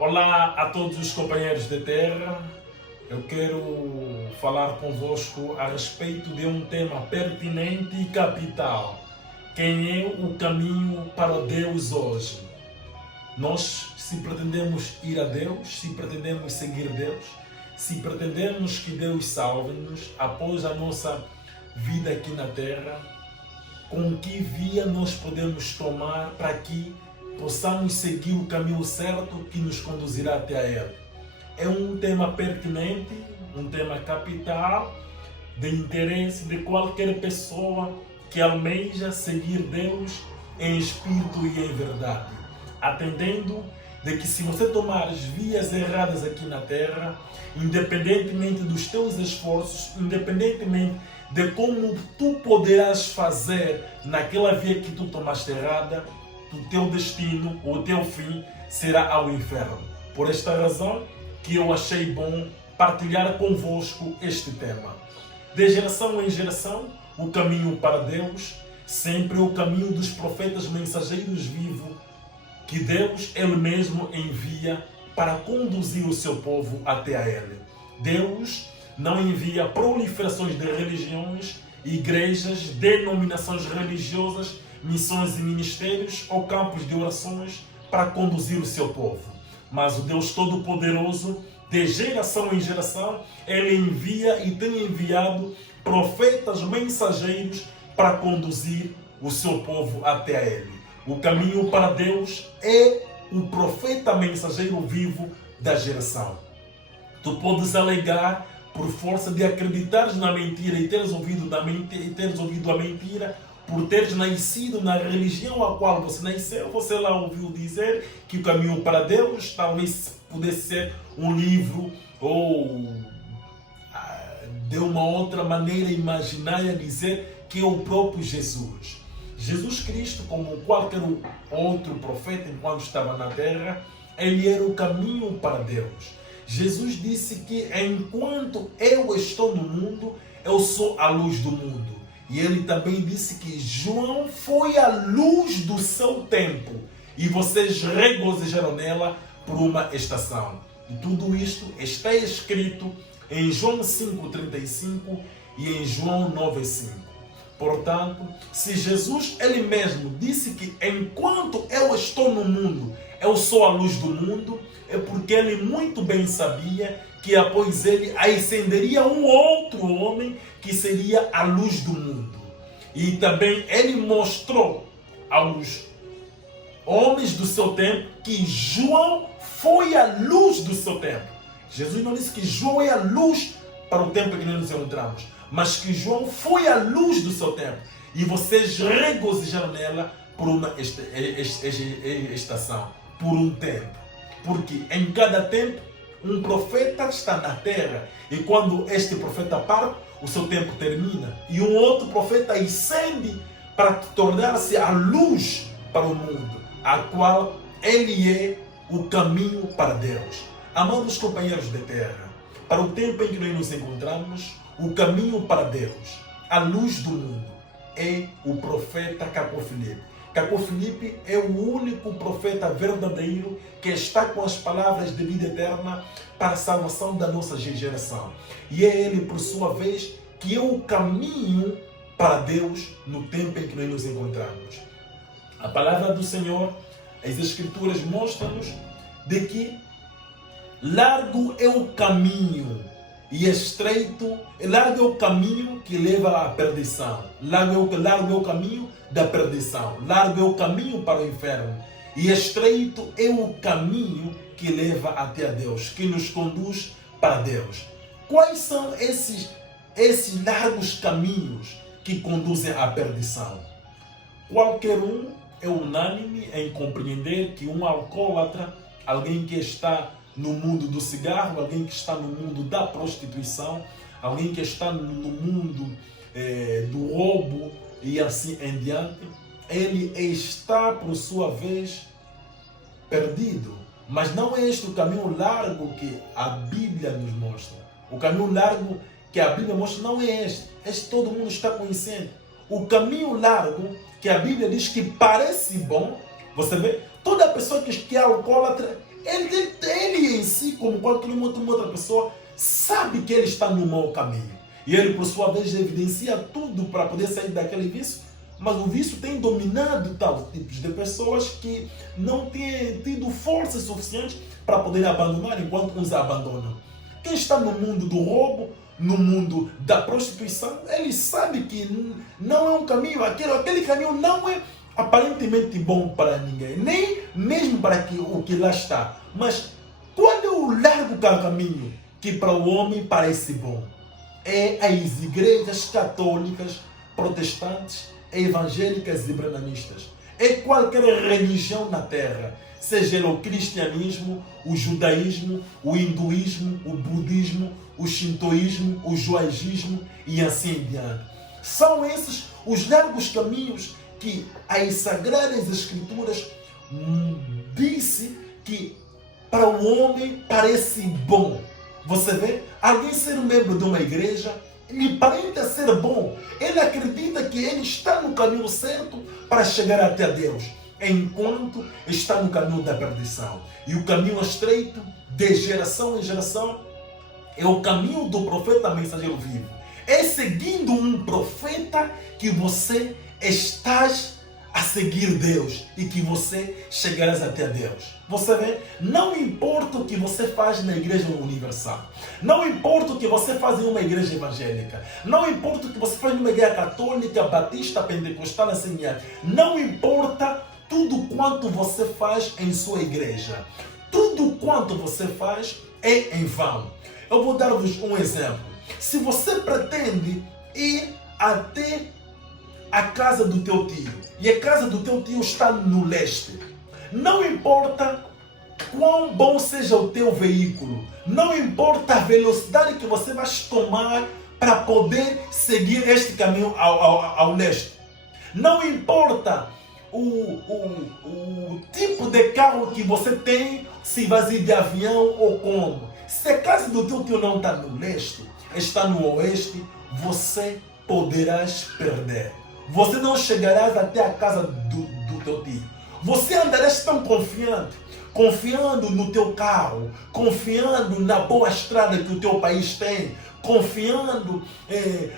Olá a todos os companheiros de terra. Eu quero falar convosco a respeito de um tema pertinente e capital. Quem é o caminho para Deus hoje? Nós, se pretendemos ir a Deus, se pretendemos seguir Deus, se pretendemos que Deus salve-nos após a nossa vida aqui na terra, com que via nós podemos tomar para que possamos seguir o caminho certo que nos conduzirá até a Ele? É um tema pertinente, um tema capital, de interesse de qualquer pessoa que almeja seguir Deus em espírito e em verdade, atendendo de que se você tomar as vias erradas aqui na terra, independentemente dos teus esforços, independentemente de como tu poderás fazer naquela via que tu tomaste errada, o teu destino, o teu fim será ao inferno. Por esta razão que eu achei bom partilhar convosco este tema. De geração em geração, o caminho para Deus, sempre o caminho dos profetas mensageiros vivos, que Deus Ele mesmo envia para conduzir o seu povo até a Ele. Deus não envia proliferações de religiões, igrejas, denominações religiosas, missões e ministérios ou campos de orações para conduzir o seu povo. Mas o Deus Todo-Poderoso, de geração em geração, Ele envia e tem enviado profetas mensageiros para conduzir o seu povo até a Ele. O caminho para Deus é o profeta mensageiro vivo da geração. Tu podes alegar, por força de acreditares na mentira e teres ouvido a mentira, por teres nascido na religião a qual você nasceu, você lá ouviu dizer que o caminho para Deus talvez pudesse ser um livro ou de uma outra maneira imaginária dizer que é o próprio Jesus. Jesus Cristo, como qualquer outro profeta enquanto estava na terra, ele era o caminho para Deus. Jesus disse que enquanto eu estou no mundo, eu sou a luz do mundo. E ele também disse que João foi a luz do seu tempo e vocês regozijaram nela por uma estação. E tudo isto está escrito em João 5,35 e em João 9,5. Portanto, se Jesus ele mesmo disse que enquanto eu estou no mundo, eu sou a luz do mundo, é porque ele muito bem sabia que após ele ascenderia um outro homem que seria a luz do mundo. E também ele mostrou aos homens do seu tempo que João foi a luz do seu tempo. Jesus não disse que João é a luz para o tempo em que nós nos encontramos, mas que João foi a luz do seu tempo. E vocês regozijaram nela por uma estação, por um tempo. Porque em cada tempo, um profeta está na terra. E quando este profeta parte, o seu tempo termina. E um outro profeta ascende para tornar-se a luz para o mundo, a qual ele é o caminho para Deus. Amados companheiros de terra, para o tempo em que nós nos encontramos, o caminho para Deus, a luz do mundo, é o profeta Caco Filipe. Caco Filipe é o único profeta verdadeiro que está com as palavras de vida eterna para a salvação da nossa geração. E é ele, por sua vez, que é o caminho para Deus no tempo em que nós nos encontramos. A palavra do Senhor, as Escrituras mostram-nos de que largo é o caminho e estreito, largo é o caminho que leva à perdição. Largo é o caminho da perdição. Largo é o caminho para o inferno. E estreito é o caminho que leva até a Deus, que nos conduz para Deus. Quais são esses largos caminhos que conduzem à perdição? Qualquer um é unânime em compreender que um alcoólatra, alguém que está no mundo do cigarro, alguém que está no mundo da prostituição, alguém que está no mundo do roubo e assim em diante, ele está, por sua vez, perdido. Mas não é este o caminho largo que a Bíblia nos mostra. O caminho largo que a Bíblia mostra não é este. Este todo mundo está conhecendo. O caminho largo que a Bíblia diz que parece bom, você vê, toda pessoa que é alcoólatra, Ele em si, como qualquer outra pessoa, sabe que ele está no mau caminho. E ele, por sua vez, evidencia tudo para poder sair daquele vício. Mas o vício tem dominado tal tipos de pessoas que não têm tido forças suficientes para poder abandonar enquanto uns abandonam. Quem está no mundo do roubo, no mundo da prostituição, ele sabe que não é um caminho, aquele caminho não é aparentemente bom para ninguém, nem mesmo para o que lá está. Mas qual é o largo caminho que para o homem parece bom? É as igrejas católicas, protestantes, evangélicas e brananistas. É qualquer religião na terra, seja o cristianismo, o judaísmo, o hinduísmo, o budismo, o shintoísmo, o judaísmo e assim em diante. São esses os largos caminhos que as Sagradas Escrituras disse que para o homem parece bom. Você vê, alguém ser membro de uma igreja, lhe parece ser bom. Ele acredita que ele está no caminho certo para chegar até Deus, enquanto está no caminho da perdição. E o caminho estreito, de geração em geração, é o caminho do profeta mensageiro vivo. É seguindo um profeta que você estás a seguir Deus e que você chegarás até Deus. Você vê? Não importa o que você faz na igreja universal, não importa o que você faz em uma igreja evangélica, não importa o que você faz em uma igreja católica, batista, pentecostal, assim, não importa tudo quanto você faz em sua igreja, tudo quanto você faz é em vão. Eu vou dar-vos um exemplo. Se você pretende ir até a casa do teu tio, e a casa do teu tio está no leste, não importa quão bom seja o teu veículo, não importa a velocidade que você vai tomar para poder seguir este caminho ao leste, não importa o tipo de carro que você tem, se vai ir de avião ou como, se a casa do teu tio não está no leste, está no oeste, você poderás perder. Você não chegarás até a casa do teu tio. Você andarás tão confiante, confiando no teu carro, confiando na boa estrada que o teu país tem, confiando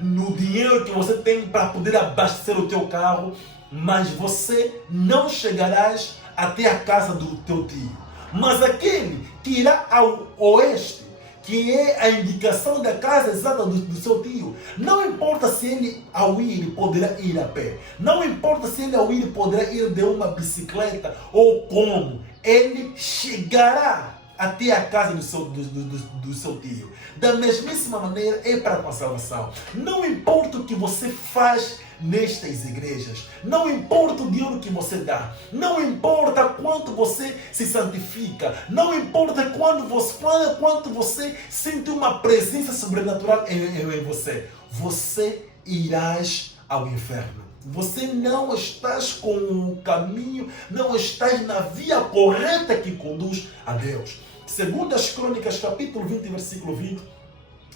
no dinheiro que você tem para poder abastecer o teu carro, mas você não chegarás até a casa do teu tio. Mas aquele que irá ao oeste, que é a indicação da casa exata do seu tio, não importa se ele ao ir poderá ir a pé, não importa se ele ao ir poderá ir de uma bicicleta ou como, ele chegará até a casa do seu tio. Da mesmíssima maneira é para com a salvação. Não importa o que você faz nestas igrejas, não importa o dinheiro que você dá, não importa quanto você se santifica, não importa quanto você sente uma presença sobrenatural em você, você irás ao inferno. Você não estás com o caminho, não estás na via correta que conduz a Deus. Segundo as Crônicas, capítulo 20, versículo 20,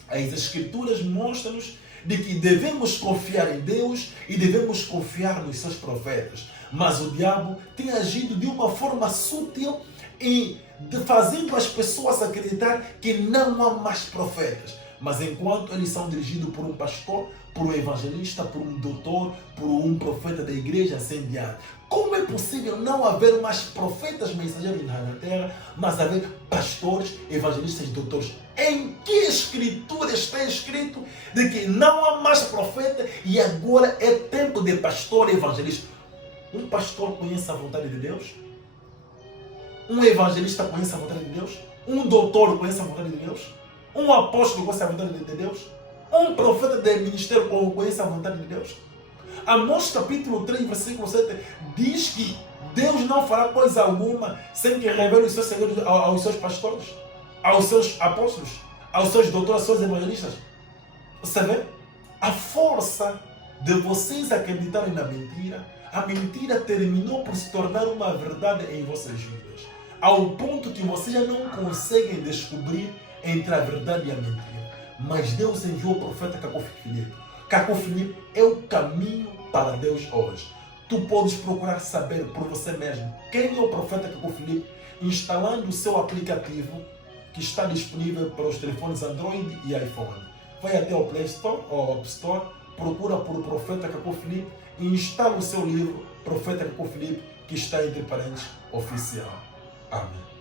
as Escrituras mostram-nos de que devemos confiar em Deus e devemos confiar nos seus profetas. Mas o diabo tem agido de uma forma sutil e fazendo as pessoas acreditar que não há mais profetas. Mas enquanto eles são dirigidos por um pastor, por um evangelista, por um doutor, por um profeta da igreja, assim em diante. Como é possível não haver mais profetas mensageiros na terra, mas haver pastores, evangelistas e doutores? Em que escritura está escrito de que não há mais profeta e agora é tempo de pastor e evangelista? Um pastor conhece a vontade de Deus? Um evangelista conhece a vontade de Deus? Um doutor conhece a vontade de Deus? Um apóstolo conhece a vontade de Deus? Um profeta de ministério conhece a vontade de Deus? Amós capítulo 3, versículo 7 diz que Deus não fará coisa alguma sem que revele os seus segredos aos seus pastores, aos seus apóstolos, aos seus doutores, aos seus evangelistas. Você vê? A força de vocês acreditarem na mentira, a mentira terminou por se tornar uma verdade em vossas vidas, ao ponto que vocês já não conseguem descobrir entre a verdade e a mentira. Mas Deus enviou o profeta Caco Filipe. Caco Filipe é o caminho para Deus hoje. Tu podes procurar saber por você mesmo quem é o profeta Caco Filipe instalando o seu aplicativo que está disponível para os telefones Android e iPhone. Vai até o Play Store ou App Store, procura por Profeta Cacau Filipe e instala o seu livro Profeta Cacau Filipe, que está entre parênteses oficial. Amém.